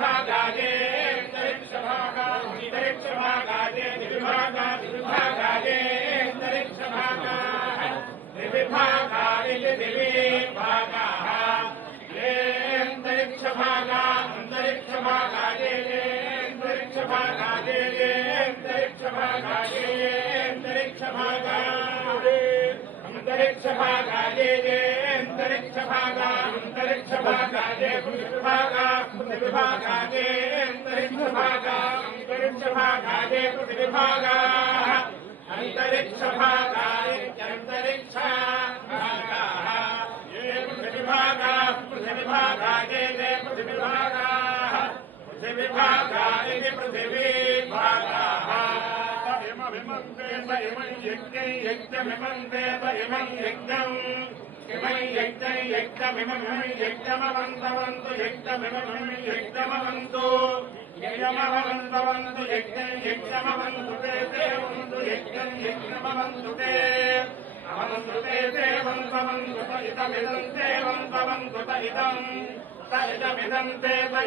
विभागाये अंतरिक्षभागाये विभागाये अंतरिक्षभागाः विभागाये विभागाः ये अंतरिक्षभागाये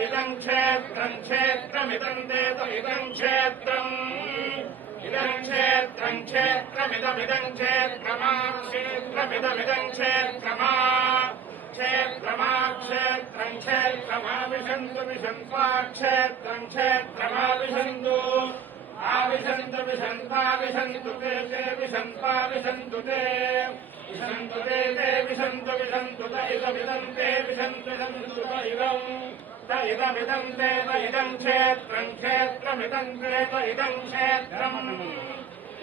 इदं क्षेत्रमिदं क्षेत्रम् इदं क्षेत्रमिदमिदं क्षेत्रमिदमिदं क्षेत्रमा क्षेत्रमा विशन्तु क्षेत्रमाविशन्तु आविशन्तु ते विशन्तु इदमिदं ते विशन्तु इदं ते इदं क्षेत्रमिदं इदं क्षेत्रम्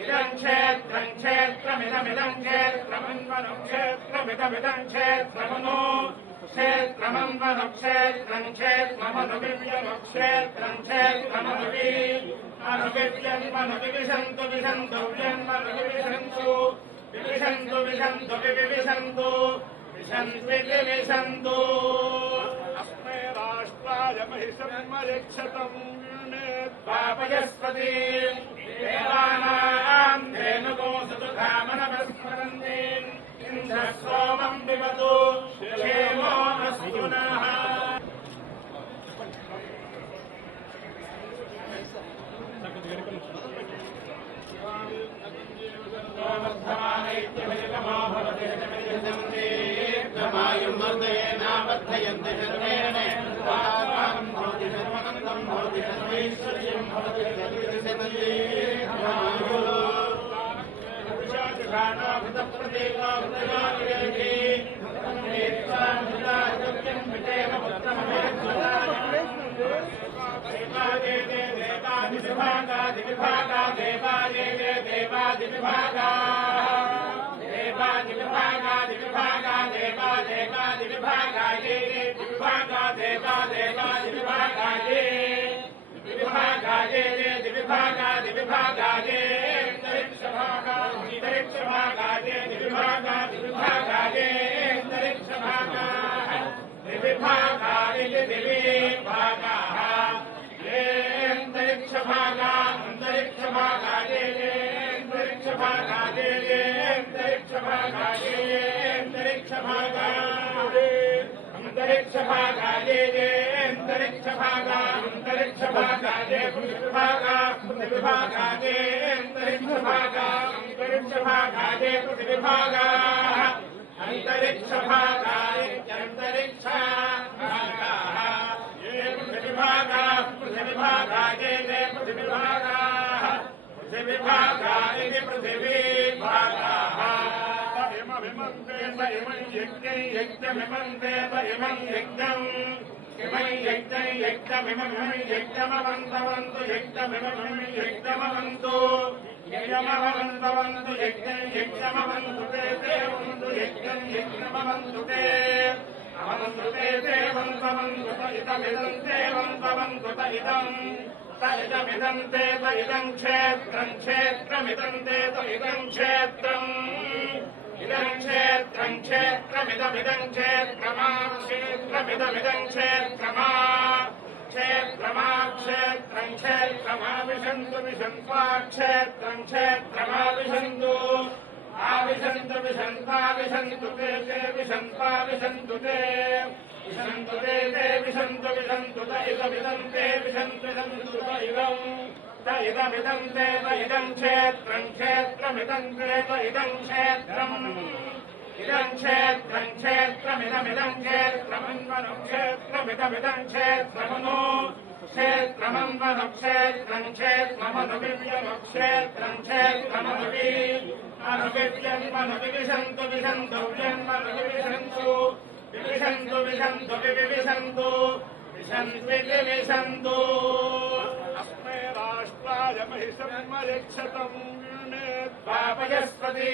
इदं क्षेत्रमिदमिदं क्षेत्रमन्वनु क्षेत्रमिदमिदं क्षेत्रमनु क्षेत्रमन्वनु क्षेत्रमनुविव्यनु क्षेत्रमनुविव्यन्मनुविविशन्तु विशन्तु अस्मै राष्ट्राय महिषन्मयक्षतम् पापयस्पति देवानां धेनुको सुधामनमस्मरन्ति इन्द्रः सोमं पिबतु क्षेमो अस्तु नः वर्धयन्ति शर्मेण भवति सर्वनन्दं भवति सर्वैश्वर्यं भवति विशन्तु ते विशन्तु विशन्तु त इदमिदन्ते विशन्तु विशन्तु त इदमिदं ते त इदं क्षेत्रं क्षेत्रमिदं ते इदं क्षेत्रम् इदं क्षेत्रं क्षेत्रमिदमिदं क्षेत्रमन्वनं क्षेत्रमिदमिदं क्षेत्रमनो क्षेत्रमन्वनं क्षेत्रं क्षेत्रमनुविव्यनं क्षेत्रं क्षेत्रमनुवि अनुविव्यन्मनुविविशन्तु विशन्तु व्यन्मनुविविशन्तु विविशन्तु विशन्तु विविशन्तु विशन्त्विविशन्तु अस्मै राष्ट्राय महिषन्मयक्षतं पापयस्पति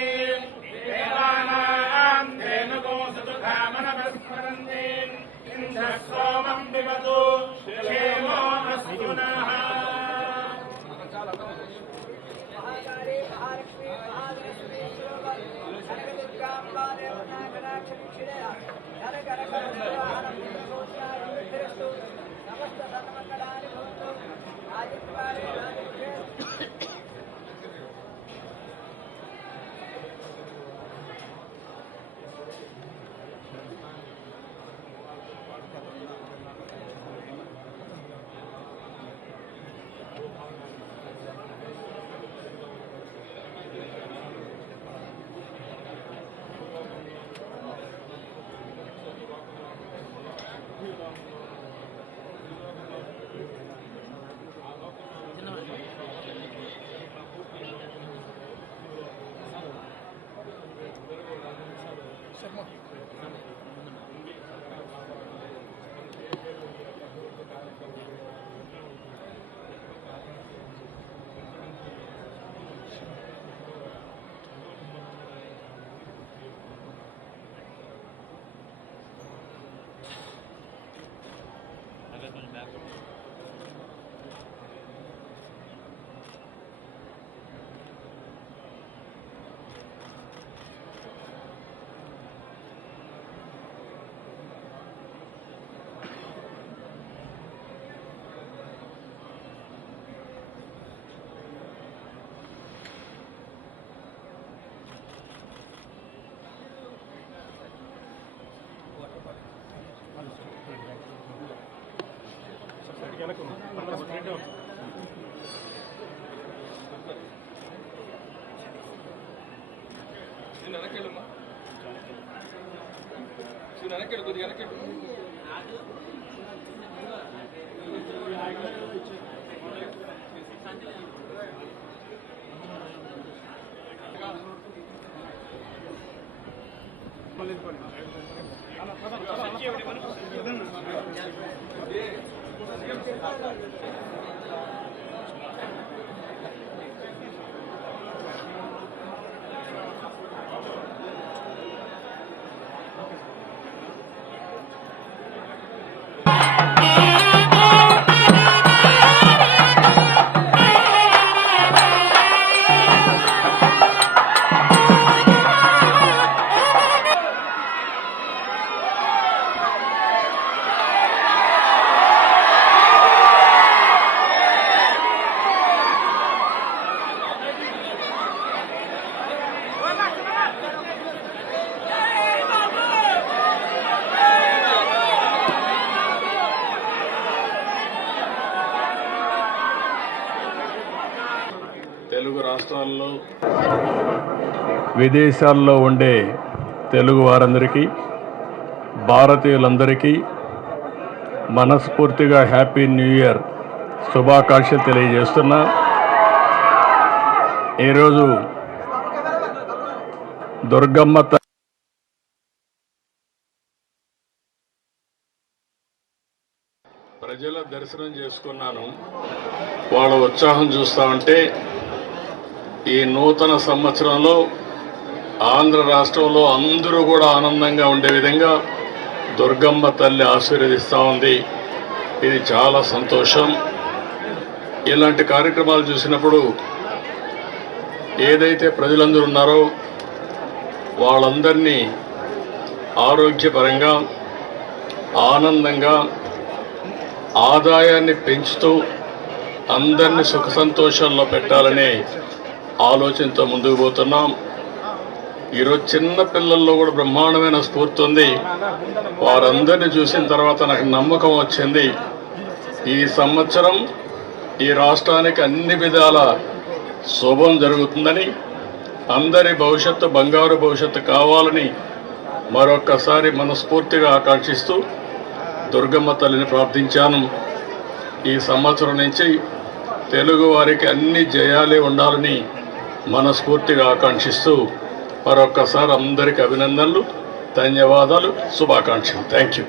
देवानां धेनुगोसुधामनवस्मरन्ति इन्द्रः सोमं विवतु क्षेमो अस्तु नः తెలుగు రాష్ట్రాల్లో విదేశాల్లో ఉండే తెలుగు వారందరికీ భారతీయులందరికీ మనస్ఫూర్తిగా హ్యాపీ న్యూ ఇయర్ శుభాకాంక్షలు తెలియజేస్తున్నా. ఈరోజు దుర్గమ్మ ప్రజల దర్శనం చేసుకున్నాను. వాళ్ళ ఉత్సాహం చూస్తా ఉంటే ఈ నూతన సంవత్సరంలో ఆంధ్ర రాష్ట్రంలో అందరూ కూడా ఆనందంగా ఉండే విధంగా దుర్గమ్మ తల్లి ఆశీర్వదిస్తూ ఉంది. ఇది చాలా సంతోషం. ఇలాంటి కార్యక్రమాలు చూసినప్పుడు ఏదైతే ప్రజలందరూ ఉన్నారో వాళ్ళందరినీ ఆరోగ్యపరంగా ఆనందంగా ఆదాయాన్ని పెంచుతూ అందరినీ సుఖ సంతోషంలో పెట్టాలనే ఆలోచనతో ముందుకు పోతున్నాం. ఈరోజు చిన్న పిల్లల్లో కూడా బ్రహ్మాండమైన స్ఫూర్తి ఉంది. వారందరినీ చూసిన తర్వాత నాకు నమ్మకం వచ్చింది, ఈ సంవత్సరం ఈ రాష్ట్రానికి అన్ని విధాల శుభం జరుగుతుందని, అందరి భవిష్యత్తు బంగారు భవిష్యత్తు కావాలని మరొక్కసారి మనస్ఫూర్తిగా ఆకాంక్షిస్తూ దుర్గమ్మ తల్లిని ప్రార్థించాను. ఈ సంవత్సరం నుంచి తెలుగు వారికి అన్ని జయాలే ఉండాలని మనస్ఫూర్తిగా ఆకాంక్షిస్తూ మరొక్కసారి అందరికీ అభినందనలు, ధన్యవాదాలు, శుభాకాంక్షలు. Thank you.